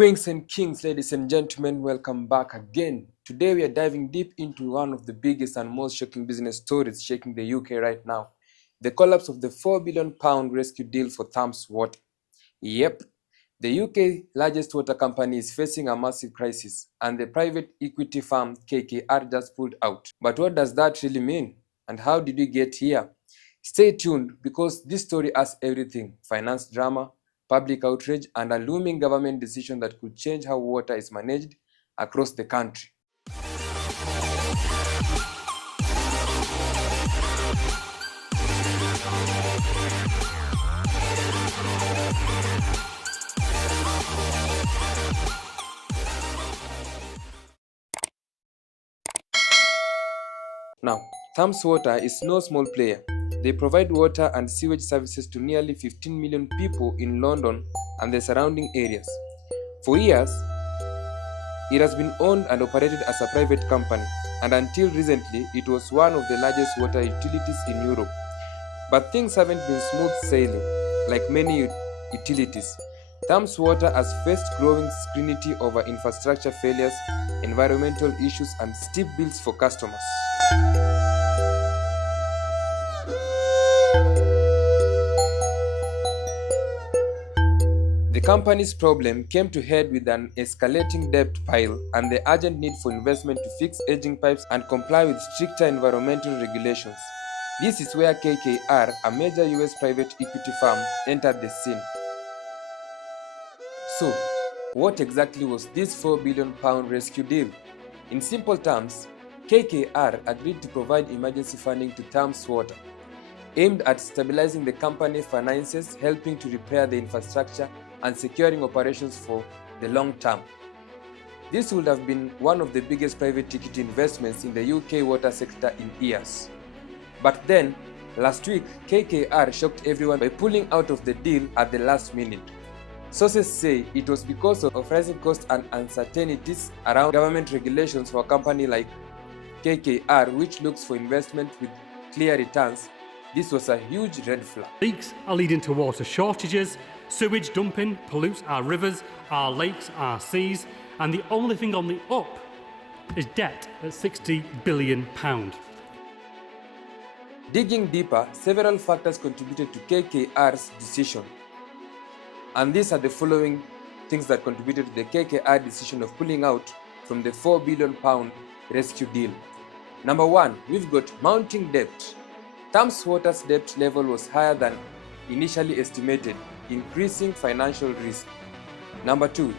Queens and kings, ladies and gentlemen, welcome back again. Today we are diving deep into one of the biggest and most shocking business stories shaking the UK right now. The collapse of the £4 billion rescue deal for Thames Water. Yep, the UK largest water company is facing a massive crisis and the private equity firm KKR just pulled out. But what does that really mean? And how did we get here? Stay tuned because this story has everything: finance drama, public outrage, and a looming government decision that could change how water is managed across the country. Now, Thames Water is no small player. They provide water and sewage services to nearly 15 million people in London and the surrounding areas. For years, it has been owned and operated as a private company, and until recently, it was one of the largest water utilities in Europe. But things haven't been smooth sailing, like many utilities. Thames Water has faced growing scrutiny over infrastructure failures, environmental issues, and steep bills for customers. The company's problem came to head with an escalating debt pile and the urgent need for investment to fix aging pipes and comply with stricter environmental regulations. This is where KKR, a major US private equity firm, entered the scene. So, what exactly was this £4 billion rescue deal? In simple terms, KKR agreed to provide emergency funding to Thames Water, aimed at stabilizing the company's finances, helping to repair the infrastructure, and securing operations for the long term. This would have been one of the biggest private equity investments in the UK water sector in years. But then, last week, KKR shocked everyone by pulling out of the deal at the last minute. Sources say it was because of rising costs and uncertainties around government regulations for a company like KKR, which looks for investment with clear returns. This was a huge red flag. Leaks are leading to water shortages, sewage dumping pollutes our rivers, our lakes, our seas, and the only thing on the up is debt at £60 billion. Digging deeper, several factors contributed to KKR's decision. And these are the following things that contributed to the KKR decision of pulling out from the £4 billion rescue deal. Number one, we've got mounting debt. Thames Water's debt level was higher than initially estimated, increasing financial risk. Number two,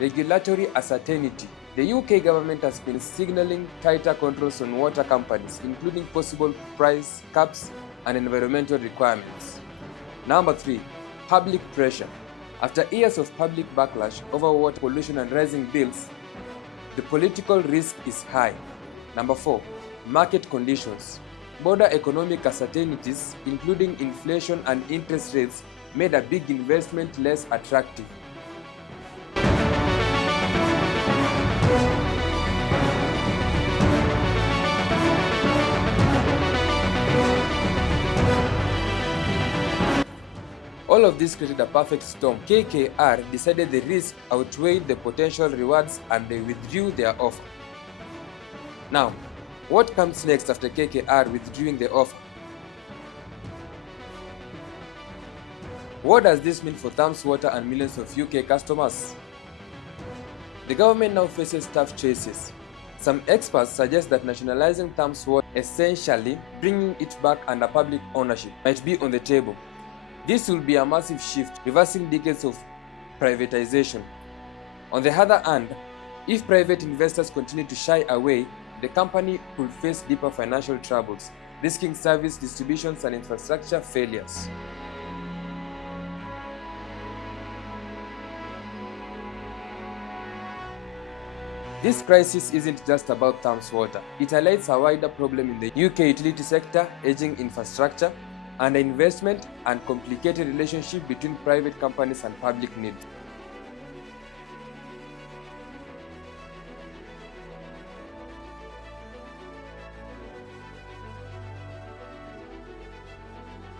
regulatory uncertainty. The UK government has been signaling tighter controls on water companies, including possible price caps and environmental requirements. Number three, public pressure. After years of public backlash over water pollution and rising bills, the political risk is high. Number four, market conditions. Broader economic uncertainties, including inflation and interest rates, made a big investment less attractive. All of this created a perfect storm. KKR decided the risk outweighed the potential rewards and they withdrew their offer. Now, what comes next after KKR withdrawing the offer? What does this mean for Thames Water and millions of UK customers? The government now faces tough choices. Some experts suggest that nationalizing Thames Water, essentially bringing it back under public ownership, might be on the table. This will be a massive shift, reversing decades of privatization. On the other hand, if private investors continue to shy away, the company could face deeper financial troubles, risking service distributions and infrastructure failures. This crisis isn't just about Thames Water. It highlights a wider problem in the UK utility sector, aging infrastructure, underinvestment, and complicated relationship between private companies and public needs.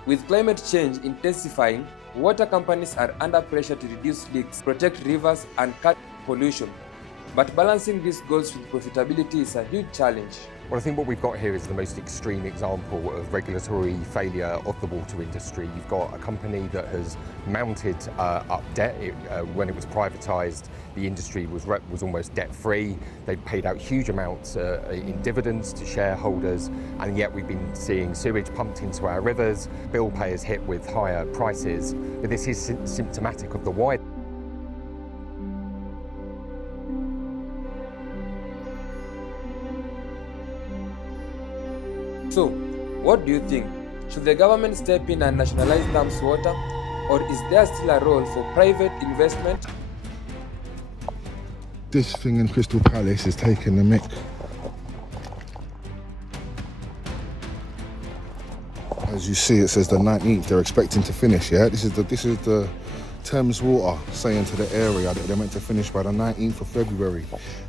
With climate change intensifying, water companies are under pressure to reduce leaks, protect rivers, and cut pollution. But balancing these goals with profitability is a huge challenge. Well, I think what we've got here is the most extreme example of regulatory failure of the water industry. You've got a company that has mounted up debt. When it was privatised, the industry was almost debt-free. They've paid out huge amounts in dividends to shareholders, and yet we've been seeing sewage pumped into our rivers, bill payers hit with higher prices. But this is symptomatic of the wider. So, what do you think? Should the government step in and nationalize Thames Water? Or is there still a role for private investment? This thing in Crystal Palace is taking the mick. As you see, it says the 19th, they're expecting to finish, yeah? This is the Thames Water saying to the area that they're meant to finish by the 19th of February.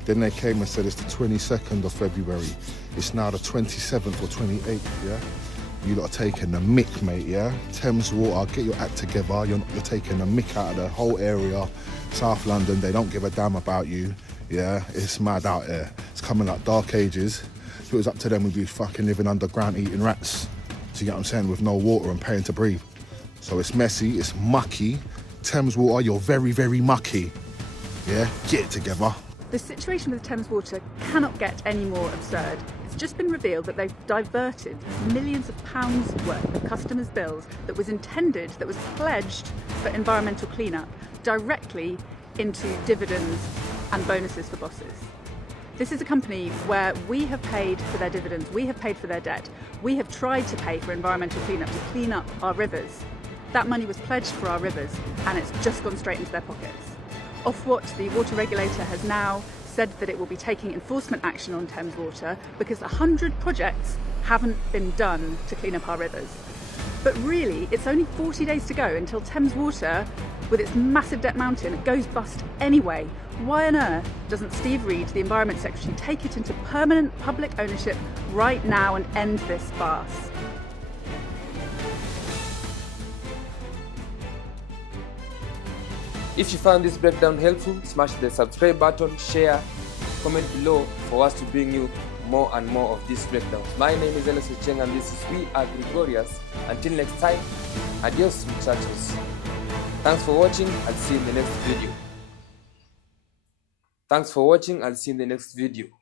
Then they came and said it's the 22nd of February. It's now the 27th or 28th, yeah? You lot are taking the mick, mate, yeah? Thames Water, get your act together. You're taking the mick out of the whole area. South London, they don't give a damn about you, yeah? It's mad out there. It's coming like dark ages. If it was up to them, we'd be fucking living underground eating rats. So you get what I'm saying? With no water and paying to breathe. So it's messy, it's mucky. Thames Water, you're very, very mucky. Yeah, get it together. The situation with Thames Water cannot get any more absurd. It's just been revealed that they've diverted millions of pounds worth of customers' bills that was pledged for environmental cleanup directly into dividends and bonuses for bosses. This is a company where we have paid for their dividends, we have paid for their debt, we have tried to pay for environmental cleanup to clean up our rivers. That money was pledged for our rivers and it's just gone straight into their pockets. Ofwat, the water regulator, has now said that it will be taking enforcement action on Thames Water because 100 projects haven't been done to clean up our rivers. But really, it's only 40 days to go until Thames Water, with its massive debt mountain, goes bust anyway. Why on earth doesn't Steve Reed, the Environment Secretary, take it into permanent public ownership right now and end this farce? If you found this breakdown helpful, smash the subscribe button, share, comment below for us to bring you more and more of these breakdowns. My name is Elis Cheng and this is We Are Gregorious. Until next time, adios muchachos. Thanks for watching, I'll see you in the next video.